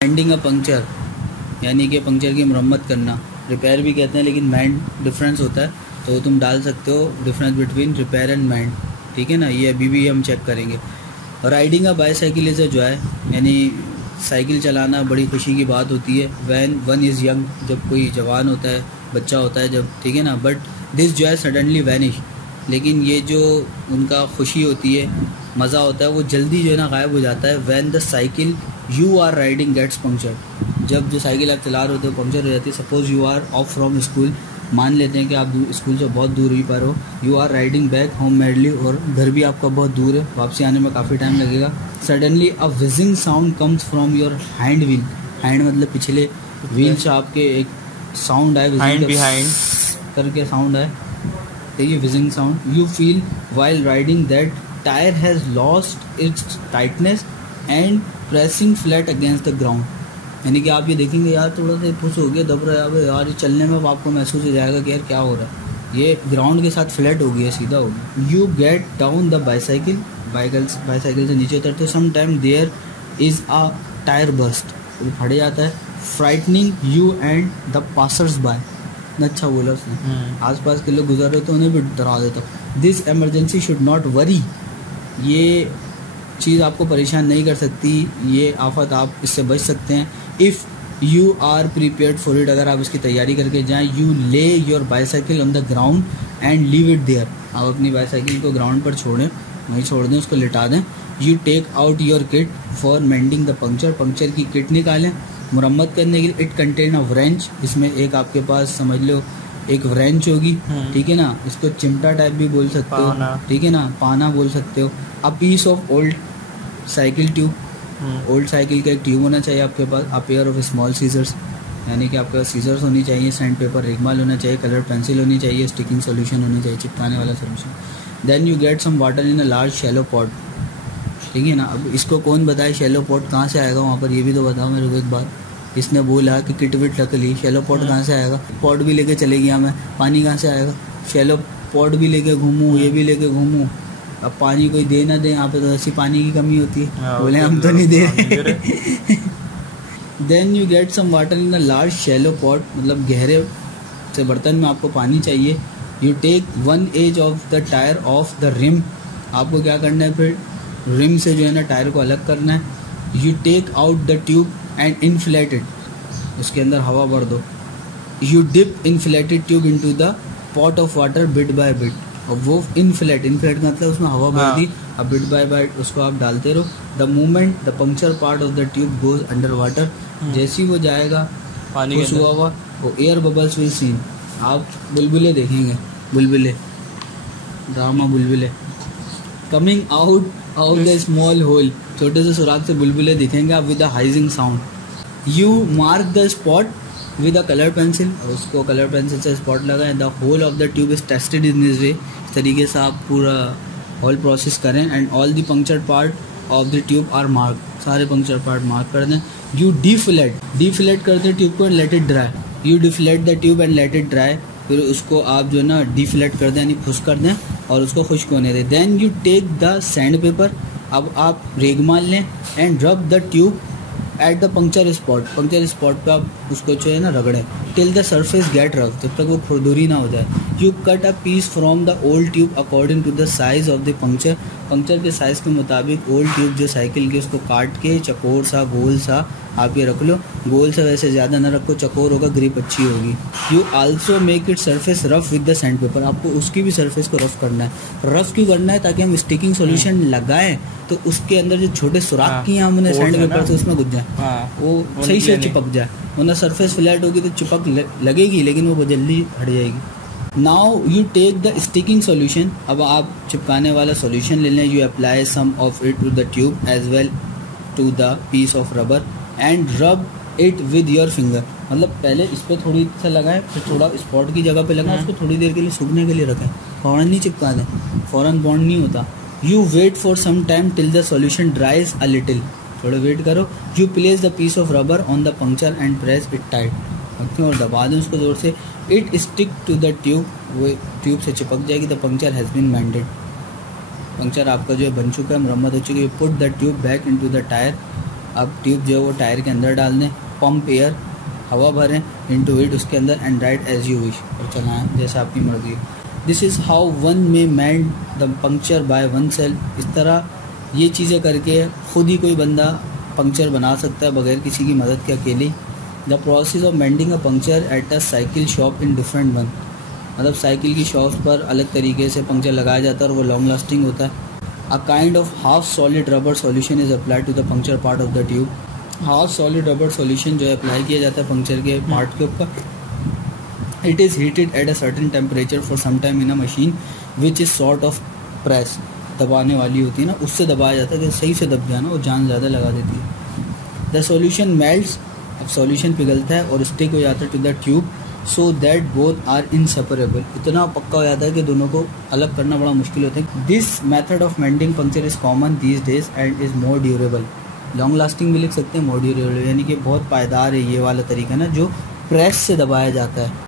Mending अ puncture यानी कि puncture की मरम्मत करना, रिपेयर भी कहते हैं लेकिन मैंड डिफरेंस होता है, तो तुम डाल सकते हो difference between repair and mend, ठीक है ना। ये अभी भी हम चेक करेंगे। Riding a bicycle is a joy, यानी साइकिल चलाना बड़ी खुशी की बात होती है। वैन वन इज़ यंग, जब कोई जवान होता है, बच्चा होता है जब, ठीक है ना। But this Joy suddenly vanish, लेकिन ये जो उनका खुशी होती है, मज़ा होता है, वो जल्दी जो है ना गायब हो जाता है। When the cycle you are riding gets puncture, जब जो साइकिल आप चला रहे होते हो पंक्चर हो जाती है। Suppose you are off from school, मान लेते हैं कि आप स्कूल से बहुत दूर ही पर हो, you are riding back home merrily, और घर भी आपका बहुत दूर है, वापसी आने में काफ़ी टाइम लगेगा। Suddenly a wheezing sound comes from your hand wheel, hand मतलब पिछले व्हील से आपके एक साउंड आए, हैंड बिहाइंड करके साउंड आए, ये wheezing sound. You feel while riding that tyre has lost its tightness and pressing flat against the ground, यानी कि आप ये देखेंगे यार थोड़ा सा फुस हो गया, दब रहा है यार, ये चलने में आपको महसूस हो जाएगा कि यार क्या हो रहा है, ये ग्राउंड के साथ फ्लैट हो गया, सीधा हो गया। You get down the bicycle, bicycle से नीचे उतरते हो। Some time there is a tyre burst, वो फट जाता है। Frightening you and the passers by, अच्छा बोला उसने, आसपास के लोग गुजर रहे तो उन्हें भी डरा देता। This emergency should not worry, ये चीज़ आपको परेशान नहीं कर सकती, ये आफत आप इससे बच सकते हैं। If you are prepared for it, अगर आप इसकी तैयारी करके जाएं। You lay your bicycle on the ground and leave it there, आप अपनी बाईसाइकिल को ग्राउंड पर छोड़ें, वहीं छोड़ दें, उसको लिटा दें। You take out your kit for mending the puncture, puncture की किट निकालें मुरम्मत करने के लिए। इट कंटेन अ व्रेंच, इसमें एक आपके पास समझ लो एक व्रेंच होगी, ठीक है ना, इसको चिमटा टाइप भी बोल सकते हो, ठीक है ना, पाना बोल सकते हो। A piece of old cycle tube, old cycle का एक ट्यूब होना चाहिए आपके पास। A pair of small scissors, यानी कि आपके पास सीजर्स होनी चाहिए। सैंड पेपर, रिगमाल होना चाहिए। कलर पेंसिल होनी चाहिए। स्टिकिंग सोल्यूशन होनी चाहिए, चिपकाने वाला solution. Then you get some water in a large shallow pot, ठीक है ना। अब इसको कौन बताए शैलो पॉट कहाँ से आएगा वहाँ पर, ये भी तो बताओ मेरे को एक बार। इसने बोला कि किट विट रख ली, शैलो पॉट कहाँ से आएगा? पॉट भी लेके चले गया मैं, पानी कहाँ से आएगा? शैलो पॉट भी लेके घूमूँ, ये भी लेके घूमूँ, अब पानी कोई दे ना दे, यहाँ पे तो ऐसी पानी की कमी होती है, बोले हम तो नहीं दे रहे। Then you get some water in a large shallow pot, मतलब गहरे से बर्तन में आपको पानी चाहिए। You take one edge of the tyre off the rim, आपको क्या करना है फिर, रिम से जो है ना टायर को अलग करना है। You take out the tube and inflate it, उसके अंदर हवा भर दो। You dip inflated tube into the pot of water bit by bit, और वो इन्फ्लेट मतलब उसमें हवा भर दी, अब बिट बाय बिट उसको आप डालते रहो। The moment the puncture part of the tube goes under water, जैसे ही वो जाएगा पानी खुश हुआ हुआ, वो एयर बबल्स विल सीन, आप बुलबुले देखेंगे, बुलबुले, ड्रामा बुलबुले coming out of the small hole, छोटे से सुराख से बुलबुले दिखेंगे आप with a hissing sound. You mark the spot with a colour pencil, उसको कलर पेंसिल से स्पॉट लगाएं। The hole of the tube is tested in this way, इस तरीके से आप पूरा होल प्रोसेस करें। And all the puncture part of the tube are mark, सारे पंक्चर पार्ट मार्क कर दें। यू डिफ्लेट कर दें ट्यूब को and let it dry, you deflate the tube and let it dry, फिर उसको आप जो है ना डिफ्लेट कर दें यानी खुश कर दें और उसको खुश्क होने दें। Then you take the sandpaper, अब आप रेगमाल लें and rub the tube at the puncture spot, puncture spot पे आप उसको जो है ना रगड़ें till the surface get rough, जब तक वो खुरदुरी ना हो जाए। You cut a piece from the old tube according to the size of the puncture, puncture के साइज़ के मुताबिक ओल्ड ट्यूब जो साइकिल के उसको काट के चकोर सा गोल सा आप ये रख लो, गोल सा वैसे ज़्यादा ना रखो, चकोर होगा ग्रिप अच्छी होगी। You also make it surface rough with the sand paper, आपको उसकी भी सरफेस को रफ करना है। रफ क्यों करना है? ताकि हम स्टिकिंग सोल्यूशन लगाएं तो उसके अंदर जो छोटे सुराख किए हमने सैंड पेपर से उसमें घुस जाए, वो सही से चिपक जाए, वरना सरफेस फ्लैट होगी तो चिपक लगेगी लेकिन वो जल्दी हट जाएगी। Now you take the sticking solution, अब आप चिपकाने वाला सोल्यूशन ले लें। You apply some of it to the tube as well to the piece of rubber and rub it with your finger, मतलब पहले इस पर थोड़ी सा लगाएं, फिर थोड़ा स्पॉट की जगह पे लगाएं, उसको थोड़ी देर के लिए सूखने के लिए रखें, फ़ौरन नहीं चिपका दें, फ़ौरन बॉन्ड नहीं होता। You wait for some time till the solution dries a little, थोड़ा वेट करो। You place the piece of rubber on the puncture and press it tight, रखें और दबा दें उसको जोर से। It stick to the tube, वो ट्यूब से चिपक जाएगी। The puncture has been mended, puncture आपका जो है बन चुका है, मरम्मत हो चुकी है। Put the tube back into the tyre, अब ट्यूब जो है वो टायर के अंदर डाल दें, पंप एयर, हवा भरें इनटू इट उसके अंदर, and ride as you wish, और चलाएं जैसा आपकी मर्जी है। This is how one may mend the puncture by oneself. इस तरह ये चीज़ें करके खुद ही कोई बंदा पंक्चर बना सकता है बगैर किसी की मदद के अकेले। The process of mending a puncture at a cycle shop in different one, मतलब साइकिल की शॉप पर अलग तरीके से पंक्चर लगाया जाता है और वो लॉन्ग लास्टिंग होता है। A kind of half solid rubber solution is applied to the puncture part of the tube. Half solid rubber solution जो है अप्लाई किया जाता है पंक्चर के पार्ट के ऊपर। It is heated at a certain temperature for some time in a machine which is sort of press, दबाने वाली होती है ना, उससे दबाया जाता है। जब सही से दब गया ना वो जान ज़्यादा लगा देती है। द सॉल्यूशन मेल्ट्स, अब सॉल्यूशन पिघलता है और स्टिक हो जाता है to the tube so that both are inseparable. इतना पक्का हो जाता है कि दोनों को अलग करना बड़ा मुश्किल होता है। This method of mending puncture is common these days and is more durable. Long lasting भी लिख सकते हैं, मोर ड्यूरेबल, यानी कि बहुत पायदार है ये वाला तरीका ना जो प्रेस से दबाया जाता है।